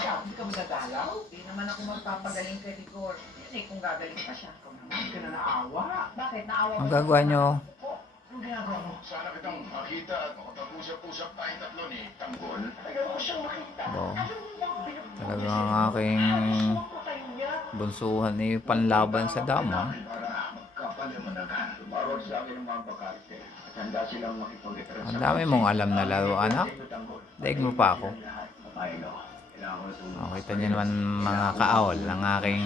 Ikaw, hindi ka magdadalaw? Hindi naman ako magpapagaling kay Rigor. Yun eh, kung gagaling pa siya. Ikaw naman, hindi ka na naawa. Bakit? Naawa Ang gagawa nyo? Anong ginagawa mo? Sana kitang makita at makapag-usap-usap tayong tatlo ni Tanggol. Ayaw ko siyang makita. Bo. Alam mo ba, Talagang ang aking bunsuhan ni panlaban sa dama. Para magkapaliwanagan. Tumawag sa akin ng mga bakarte at handa silang makipag-iteran Ang dami mong alam na laro, anak. Daig mo pa ako. Kita niyo naman mga kaawal ng aking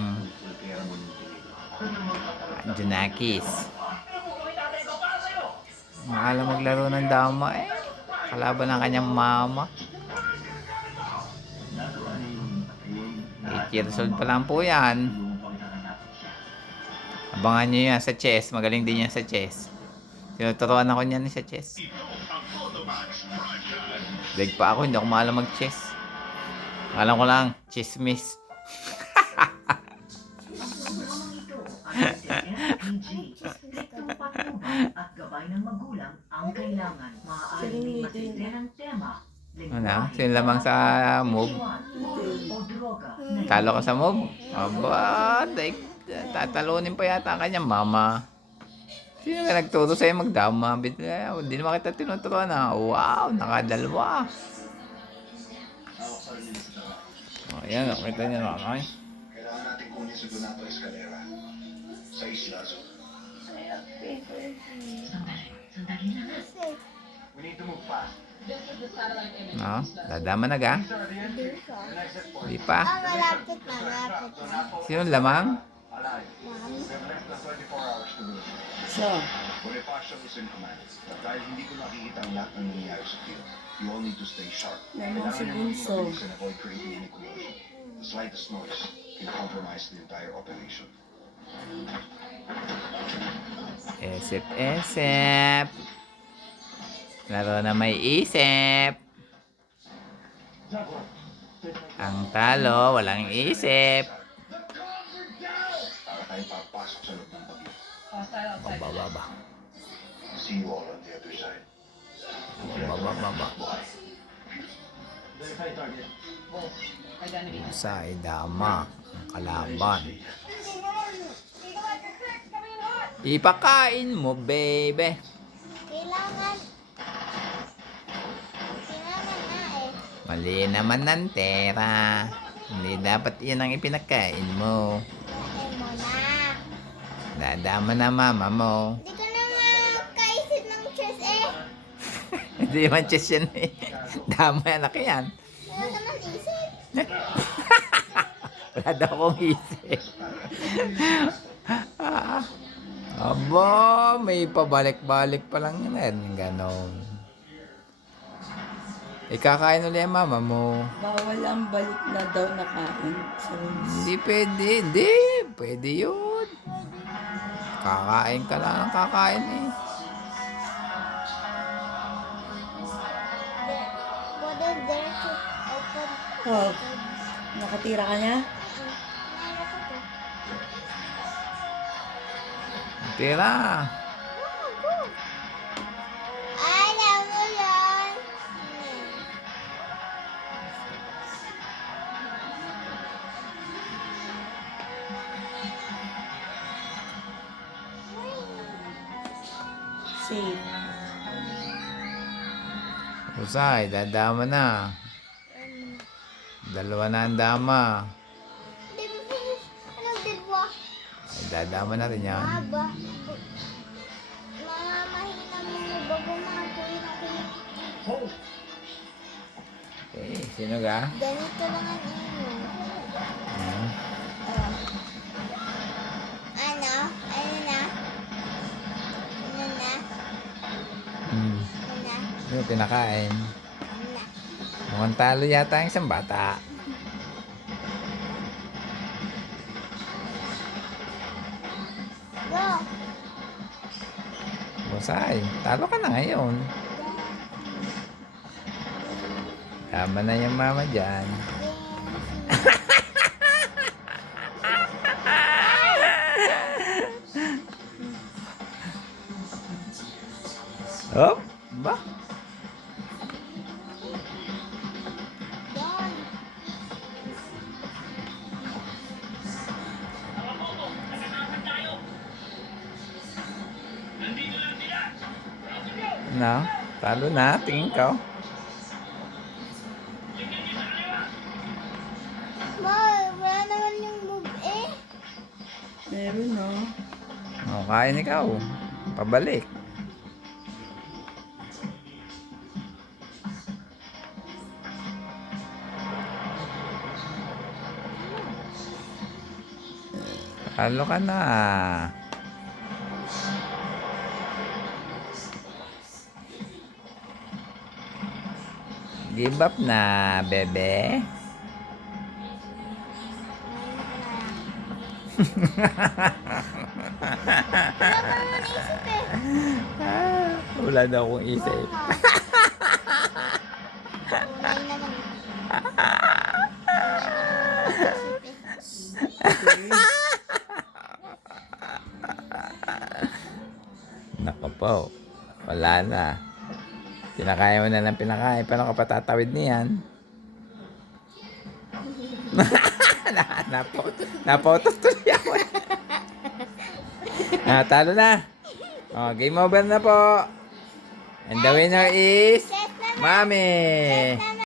Junakis. Maalam maglaro ng dama eh. Kalaban ng kanyang mama. 8 years old pa lang po yan. Abangan nyo yan sa chess. Magaling din yan sa chess. Tinuturuan ako niyan sa chess. Daig pa ako, hindi ako maalam mag-chess. Alam ko lang, chismis. at gabay ng magulang ang kailangan. Maaaring masisirang tema. Ano? Sino lamang sa move? O droga. Talo ka sa move? Aba, daig. Tatalunin pa yata ang kanyang mama. Sino nga nagturo sa'yo magdama? Hindi naman kita tinuturuan na. Wow, nakadalwa. Ayan, nakita niyo naman. Kailangan natin kunin sa Donato Escalera sa Isla Azul. Sandali lang. We need to move fast. No? Dadama na ga? Di pa? Malapit na, malapit na. Sino lamang? Alive. We have less than 24 hours to do. So, Bonifacio is in command. At dahil hindi ko nakikita ang lahat ng nangyayari sa field, you all need to stay sharp. Naman si Bunso. Mabilis and avoid creating any commotion. The slightest noise can compromise the entire operation. Esep. Laro na may isip. Ang talo, walang isip. Para tayo papasok sa loob ng bagyo. Bababa. See you all on the other side. Bababa. Sa idama. Ang kalaban. Ipakain mo, baby. kailangan na eh. Mali naman ng tera. Hindi dapat yan ang ipinakain mo. Kain mo na. Dadama na mama mo. Hindi ka na nga kaisip ng chess eh. Hindi naman chess yan eh. Dama yan, laki yan. Wala naman isip. Wala daw akong isip. Aba, may pabalik-balik pa lang yan. Ganon. Ikakain ulit ang mama mo. Bawal ang balik na daw na kain sa rooms. Hindi pwede. Hindi. Pwede yun. Kakain ka lang ang kakain eh. Pwede there to open. Oh, nakatira ka niya? Meron ko to. Tira. Oh, go. Alam mo yun. Safe. Usay, dadama na. Dalawa na ang dama. Di ba finish? Ano, dalawa? Ay, dadama na rin yan. Aba. Mga mahina mo bago mga tuwing ako. Okay, sino ka? Ganito lang ang inyo. Hmm. Ano? Ano na? Ano na? Hmm. Ano na? Sino pinakain? Ano na? Mukhang talo yata ang isang bata. Go! Usay, talo ka na ngayon. Tama na yung mama dyan. Oh, Ba? Yan. Na? Talo na. Tingin ka. Ma, wala naman yung move eh. Meron, no? O, kain ikaw. Pabalik. Talo ka na. Give up na, bebe. Wala pa naman isip eh. Wala na akong isip. Wala naman. Nako po. Wala na. Pinakaya mo na ng pinakaya. Paano ka patatawid niyan? Napotos tuloy ako. Talo na. Oh, game over na po. And the winner is Mami.